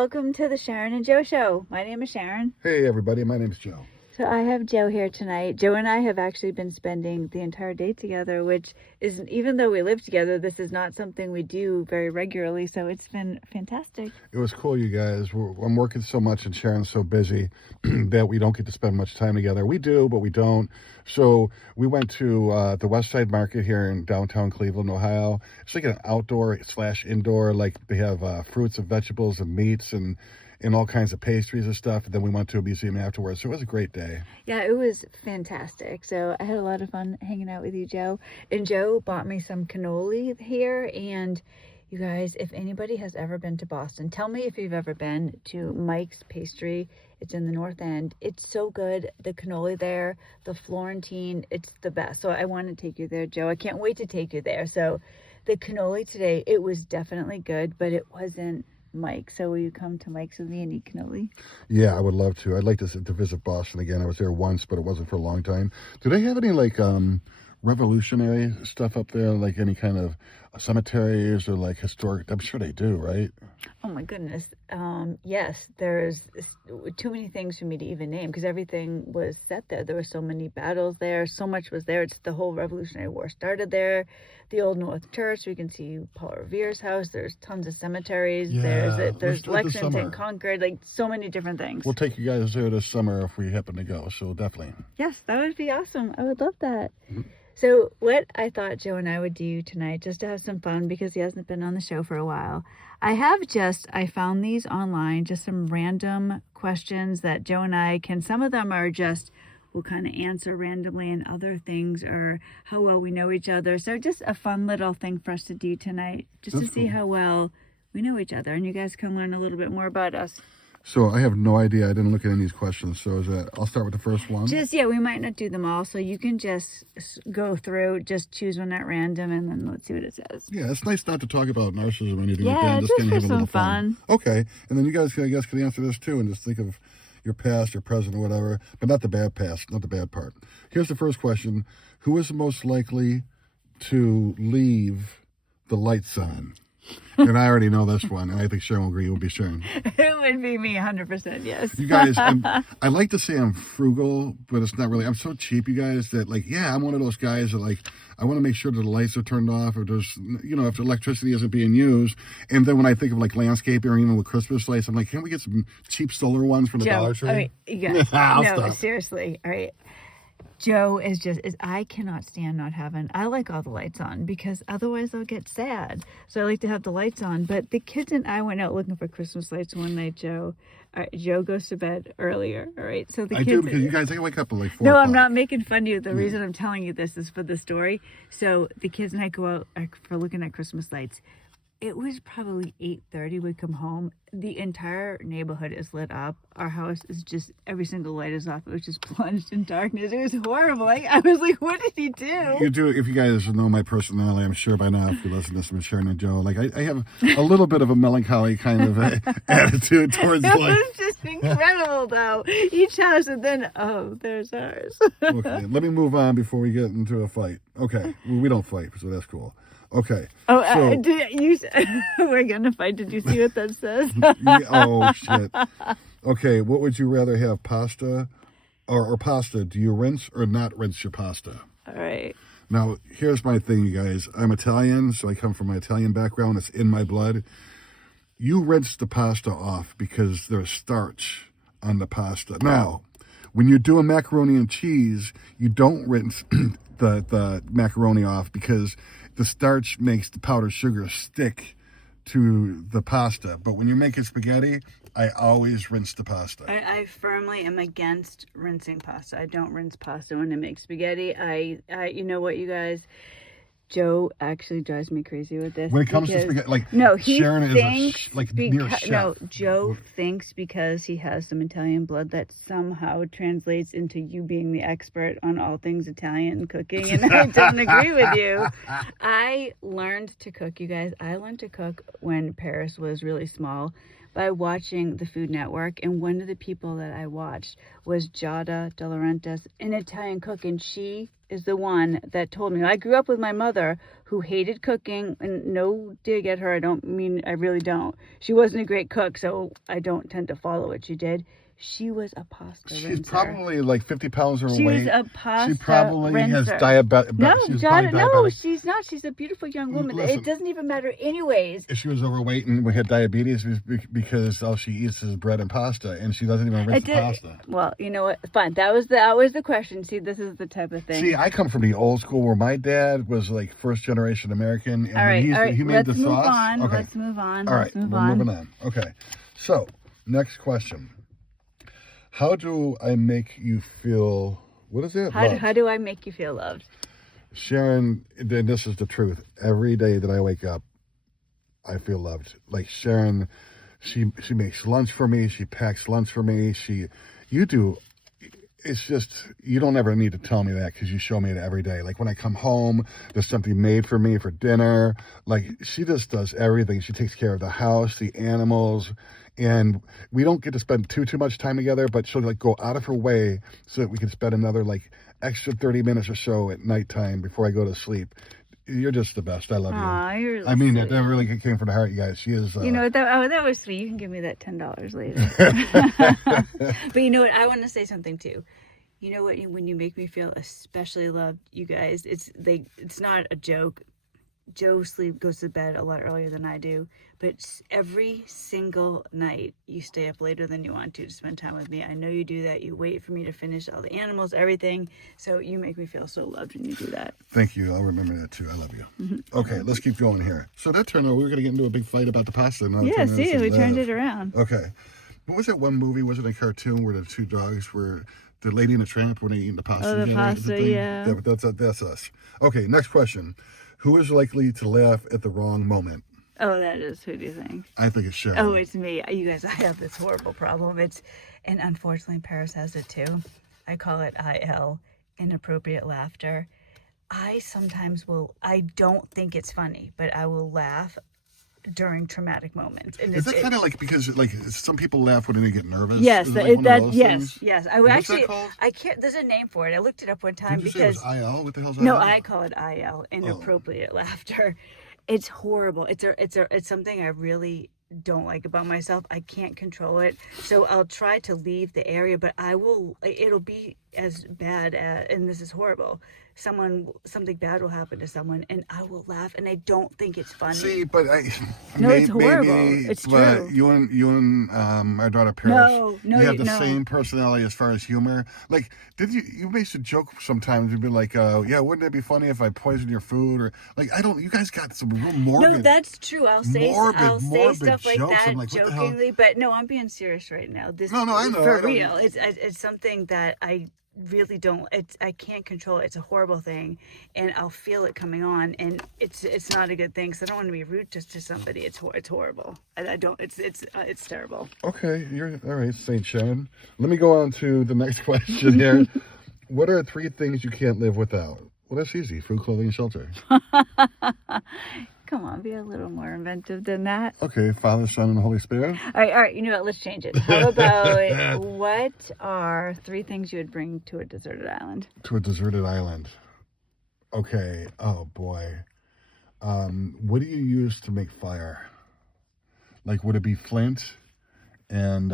welcome to the Sharon and Joe Show. My name is Sharon. Hey everybody, my name's Joe. So I have Joe here tonight. Joe and I have actually been spending the entire day together, which is, even though we live together, this is not something we do very regularly, so it's been fantastic. It was cool, you guys. I'm working so much and Sharon's so busy that we don't get to spend much time together. We do, but we don't. So we went to the West Side Market here in downtown Cleveland, Ohio. It's like an outdoor/indoor, like they have fruits and vegetables and meats and all kinds of pastries and stuff. And then we went to a museum afterwards. So it was a great day. Yeah, it was fantastic. So I had a lot of fun hanging out with you, Joe. And Joe bought me some cannoli here. And you guys, if anybody has ever been to Boston, tell me if you've ever been to Mike's Pastry. It's in the North End. It's so good. The cannoli there, the Florentine, it's the best. So I want to take you there, Joe. I can't wait to take you there. So the cannoli today, it was definitely good, but it wasn't Mike. So will you come to Mike's with me and eat cannoli? Yeah, I would love to. I'd like to visit Boston again. I was there once, but it wasn't for a long time. Do they have any like revolutionary stuff up there, like any kind of cemeteries or like historic? I'm sure they do, right? Oh my goodness. Yes, there's too many things for me to even name because everything was set there. There were so many battles there. So much was there. It's the whole Revolutionary War started there. The Old North Church. We can see Paul Revere's house. There's tons of cemeteries. Yeah, there's Lexington, Concord, like so many different things. We'll take you guys there this summer if we happen to go. So definitely. Yes, that would be awesome. I would love that. Mm-hmm. So what I thought Joe and I would do tonight, just to have some fun because he hasn't been on the show for a while, I found these online, just some random questions that Joe and I can, some of them are just, we'll kind of answer randomly, and other things are how well we know each other. So just a fun little thing for us to do tonight, just That's to see cool. How well we know each other, and you guys can learn a little bit more about us. So I have no idea. I didn't look at any of these questions. So I'll start with the first one. We might not do them all. So you can just go through, just choose one at random, and then let's see what it says. Yeah, it's nice not to talk about narcissism or anything like that. Just kind of have a little fun. Okay. And then you guys, I guess, can answer this too and just think of your past, your present, or whatever, but not the bad past, not the bad part. Here's the first question. Who is most likely to leave the lights on? And I already know this one, and I think Sharon will agree. It will be Sharon. It would be me, 100%, yes. You guys, I like to say I'm frugal, but it's not really. I'm so cheap, you guys, that like, yeah, I'm one of those guys that like, I want to make sure that the lights are turned off, or there's, if the electricity isn't being used. And then when I think of like landscaping or even with Christmas lights, I'm like, can't we get some cheap solar ones from the Dollar Tree? All right, no, stop. Seriously, all right. Joe I cannot stand not having, I like all the lights on because otherwise I'll get sad. So I like to have the lights on. But the kids and I went out looking for Christmas lights one night, Joe. All right, Joe goes to bed earlier, all right? So the kids... I do, because you guys, I wake up at like 4 No, o'clock. I'm not making fun of you. The reason I'm telling you this is for the story. So the kids and I go out for looking at Christmas lights. It was probably 8:30. We come home. The entire neighborhood is lit up. Our house is just, every single light is off. It was just plunged in darkness. It was horrible. I was like, what did he do? You do, if you guys know my personality, I'm sure by now, if you listen to some Sharon and Joe, like I have a little bit of a melancholy kind of attitude towards life. It was just incredible, though. Each house, and then, there's ours. Okay, let me move on before we get into a fight. Okay, well, we don't fight, so that's cool. Okay. Oh, we're gonna fight. Did you see what that says? Oh shit. Okay, what would you rather have, pasta or pasta? Do you rinse or not rinse your pasta? All right. Now, here's my thing, you guys. I'm Italian, so I come from my Italian background. It's in my blood. You rinse the pasta off because there's starch on the pasta. Now, when you're doing macaroni and cheese, you don't rinse the macaroni off because the starch makes the powdered sugar stick to the pasta. But when you're making spaghetti, I always rinse the pasta. I firmly am against rinsing pasta. I don't rinse pasta when I make spaghetti. You know what, you guys? Joe actually drives me crazy with this. When it comes to spaghetti, like, no, he Sharon thinks is near chef. No, Joe thinks because he has some Italian blood that somehow translates into you being the expert on all things Italian cooking, and I don't agree with you. I learned to cook, you guys. I learned to cook when Paris was really small. by watching the Food Network, and one of the people that I watched was Giada De Laurentiis, an Italian cook, and she is the one that told me. I grew up with my mother who hated cooking, and no dig at her. I really don't. She wasn't a great cook, so I don't tend to follow what she did. She was a pasta rinser. She's probably like 50 pounds overweight. She was a pasta She probably has rinser. diabetes. No, she's Giada, probably no, diabetic. she's not. She's a beautiful young woman. Listen. It doesn't even matter anyways. If she was overweight and we had diabetes, it was because all she eats is bread and pasta, and she doesn't even rinse the pasta. Well, you know what? Fine. That was the question. See, this is the type of thing. See, I come from the old school where my dad was like first generation American, and all right. he made Let's the move sauce. on. Okay. Let's move on. All right, Let's move we're on. moving on. Okay, so next question. How do I make you feel? What is it? How do I make you feel loved? Sharon, then this is the truth. Every day that I wake up, I feel loved. Like Sharon, she makes lunch for me. She packs lunch for me. You do. It's just, you don't ever need to tell me that because you show me it every day. Like when I come home, there's something made for me for dinner. Like she just does everything. She takes care of the house, the animals, and we don't get to spend too much time together, but she'll like go out of her way so that we can spend another like extra 30 minutes or so at nighttime before I go to sleep. You're just the best. I love you. Aw, you're really I mean, sweet. that really came from the heart, you guys. She is. You know, that was sweet. You can give me that $10 later. But you know what? I want to say something too. You know what? When you make me feel especially loved, you guys, it's not a joke. Joe goes to bed a lot earlier than I do, but every single night you stay up later than you want to spend time with me. I know you do that. You wait for me to finish all the animals, everything. So you make me feel so loved when you do that. Thank you. I'll remember that too. I love you. Okay, let's keep going here. So that turned out we were going to get into a big fight about the pasta. Yeah, see, we turned it around. Okay. What was that one movie? Was it a cartoon where the two dogs were the Lady and the Tramp when they eating the pasta? Oh, the pasta, yeah. That's us. Okay, next question. Who is likely to laugh at the wrong moment? Oh, that is. Who do you think? I think it's Sharon. Oh, it's me. You guys, I have this horrible problem. And unfortunately, Paris has it too. I call it IL, inappropriate laughter. I don't think it's funny, but I will laugh during traumatic moments. And is that kind of like, because like some people laugh when they get nervous? Yes, Is it like one of those things? yes. What's that called? I can't. There's a name for it. I looked it up one time Did you say it because was IL? What the hell's IL? no, I call it IL, inappropriate laughter. It's horrible. It's something I really don't like about myself. I can't control it, so I'll try to leave the area, but it'll be as bad as, and this is horrible, something bad will happen to someone and I will laugh and I don't think it's funny. See, but it's horrible. It's true. You and our daughter Paris, No, you have the same personality as far as humor. Like, you used to joke sometimes, you'd be like, yeah, wouldn't it be funny if I poisoned your food? Or like, you guys got some real morbid. No, that's true. I'll say stuff like jokes. that I'm like, jokingly, but no, I'm being serious right now. No, I know. For real. It's something that I really don't, I can't control it. It's a horrible thing and I'll feel it coming on and it's not a good thing. So I don't want to be rude just to somebody. It's horrible. It's terrible. Okay, you're all right, Saint Sharon. Let me go on to the next question here. What are 3 things you can't live without? Well, that's easy. Food, clothing, shelter. Come on, be a little more inventive than that. Okay, Father, Son, and Holy Spirit. All right. You know what? Let's change it. How about what are 3 things you would bring to a deserted island? To a deserted island. Okay. Oh boy. What do you use to make fire? Like, would it be flint and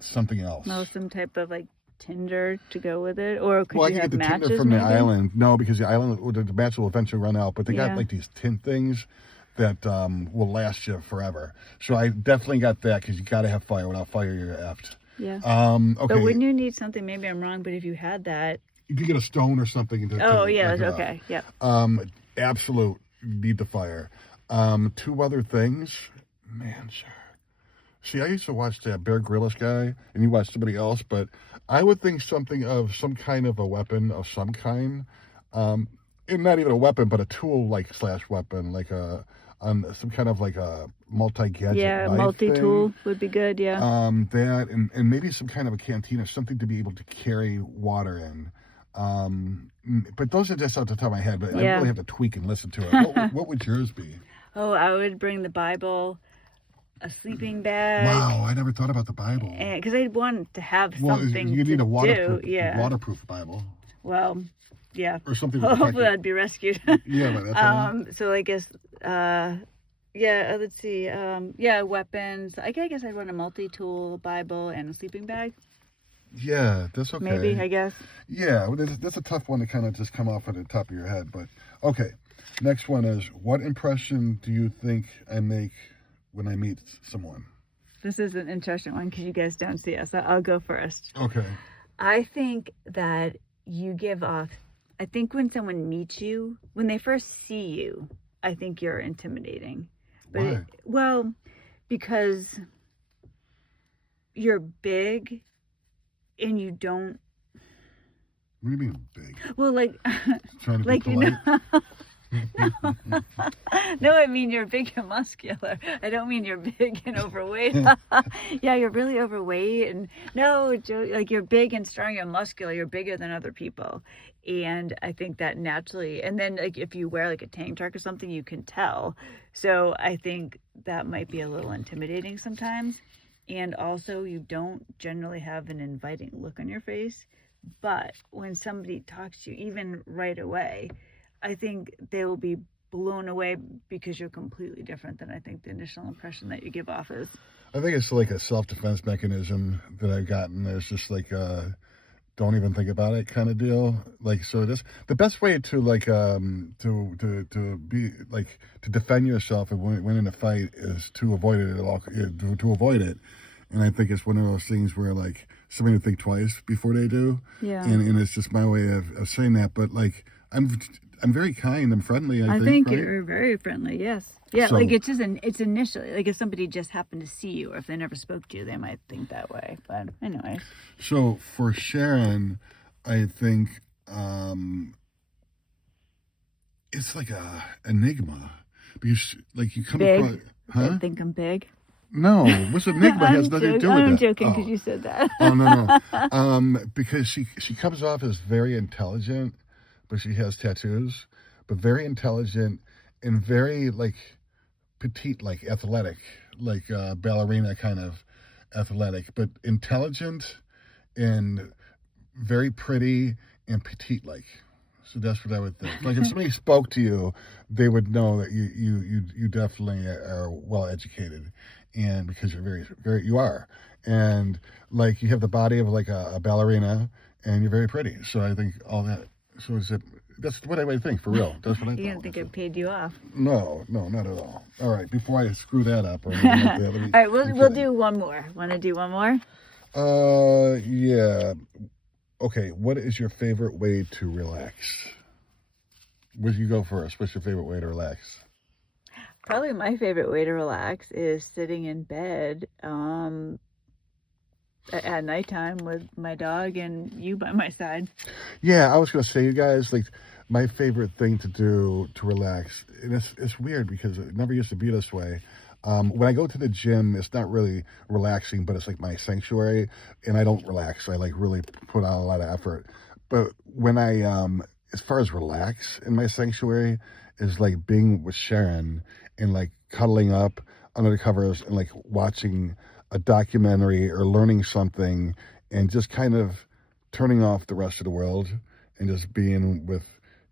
something else? No, some type of like tinder to go with it, or could I you can have get the matches tinder from maybe? the island. No, because the island, the match will eventually run out. But they got Yeah. like these tin things that will last you forever. So I definitely got that because you got to have fire. Without fire, you're effed. Yeah. Okay. But wouldn't you need something? Maybe I'm wrong, but if you had that. You could get a stone or something. Oh yeah. Okay. Yeah. Absolute need the fire. 2 other things. Man, sure. See, I used to watch that Bear Grylls guy, and you watch somebody else, but I would think something of some kind of a weapon of some kind. And not even a weapon, but a tool / weapon, like some kind of like a multi-gadget. Yeah, knife multi-tool thing. would be good. Yeah. That and maybe some kind of a canteen or something to be able to carry water in. But those are just off the top of my head. But I really have to tweak and listen to it. What would yours be? Oh, I would bring the Bible, a sleeping bag. Wow, I never thought about the Bible. Because I wanted to have Well, something you need to a waterproof, do. Yeah. waterproof Bible Well, yeah. or something. To protect Hopefully it. I'd be rescued. Yeah, but that's all right. So I guess, yeah, let's see. Yeah, weapons. I guess I'd want a multi-tool Bible and a sleeping bag. Yeah, that's okay. Maybe, I guess. Yeah, well, that's a tough one to kind of just come off at the top of your head. But okay, next one is, what impression do you think I make when I meet someone? This is an interesting one because you guys don't see us. I'll go first. Okay. I think that you give off, I think when someone meets you, when they first see you, I think you're intimidating. Why? Well, because you're big and you don't. What do you mean big? Well, like, Trying to like be you polite? know. No, I mean you're big and muscular. I don't mean you're big and overweight. Yeah, you're really overweight. And no, like you're big and strong and muscular. You're bigger than other people. And I think that naturally, and then like if you wear like a tank top or something, you can tell. So I think that might be a little intimidating sometimes. And also you don't generally have an inviting look on your face. But when somebody talks to you, even right away, I think they will be blown away because you're completely different than I think the initial impression that you give off is. I think it's like a self-defense mechanism that I've gotten. It's just like don't even think about it kind of deal. Like, so this, the best way to like to be like to defend yourself and win in a fight is to avoid it at all. To avoid it. And I think it's one of those things where like somebody would think twice before they do. Yeah. And it's just my way of saying that. But like I'm very kind. I'm friendly. I think right? You're very friendly. Yes. Yeah. So, like it's just it's initially like if somebody just happened to see you or if they never spoke to you, they might think that way. But anyway. So for Sharon, I think it's like a enigma because like you come Big. across, huh? I think I'm big. No, what's enigma has nothing to do with that. I'm joking because you said that. Oh no. Because she comes off as very intelligent, but she has tattoos, but very intelligent and very like petite, like athletic, like ballerina kind of athletic, but intelligent and very pretty and petite like. So that's what I would think. Like if somebody spoke to you, they would know that you definitely are well educated, and because you're very you are, and like you have the body of like a ballerina, and you're very pretty. So I think all that. So that's what I would think for real. That's what I. You didn't think I paid you off? No, not at all. All right, before I screw that up. Or anything like that, All right, we'll do one more. Want to do one more? Yeah. Okay, what is your favorite way to relax? Would you go first? What's your favorite way to relax? Probably my favorite way to relax is sitting in bed at nighttime with my dog and you by my side. Yeah, I was going to say, you guys, like, my favorite thing to do to relax, and it's weird because it never used to be this way. When I go to the gym, it's not really relaxing, but it's like my sanctuary, and I don't relax. I like really put out a lot of effort. But when I, as far as relax in my sanctuary, is like being with Sharon and like cuddling up under the covers and like watching a documentary or learning something and just kind of turning off the rest of the world and just being with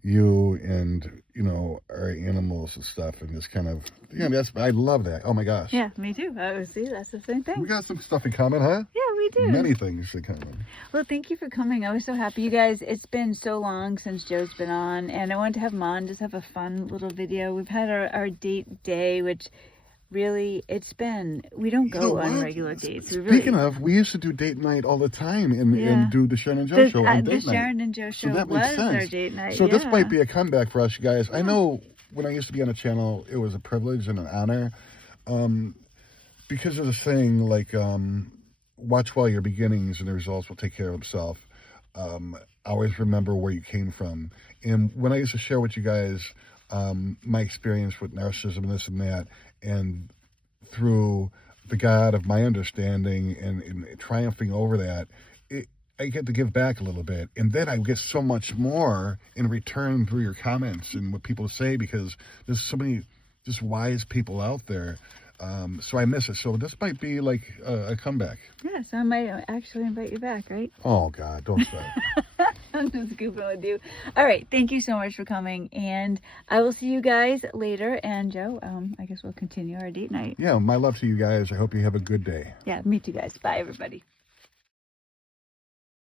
you and, you know, our animals and stuff, and just kind of, yeah, I love that. Oh my gosh. Yeah, me too. See, that's the same thing. We got some stuff in common, huh? Yeah, we do. Many things in common. Well, thank you for coming. I was so happy. You guys, it's been so long since Joe's been on, and I wanted to have him on, just have a fun little video. We've had our date day, which really, we don't go on regular dates. Speaking of, we used to do date night all the time and do the Sharon and Joe show on date night. The Sharon and Joe show was our date night. So this might be a comeback for us, you guys. I know when I used to be on the channel, it was a privilege and an honor. Because of the saying, like, watch while your beginnings and the results will take care of themselves. Always remember where you came from. And when I used to share with you guys my experience with narcissism and this and that, and through the God of my understanding and triumphing over that, I get to give back a little bit. And then I get so much more in return through your comments and what people say, because there's so many just wise people out there So I miss it. So this might be like a comeback. Yeah, so I might actually invite you back, right? Oh God, don't start. I'm just goofing with you. All right, thank you so much for coming, and I will see you guys later. And Joe, I guess we'll continue our date night. Yeah, my love to you guys. I hope you have a good day. Yeah, me too, guys. Bye, everybody.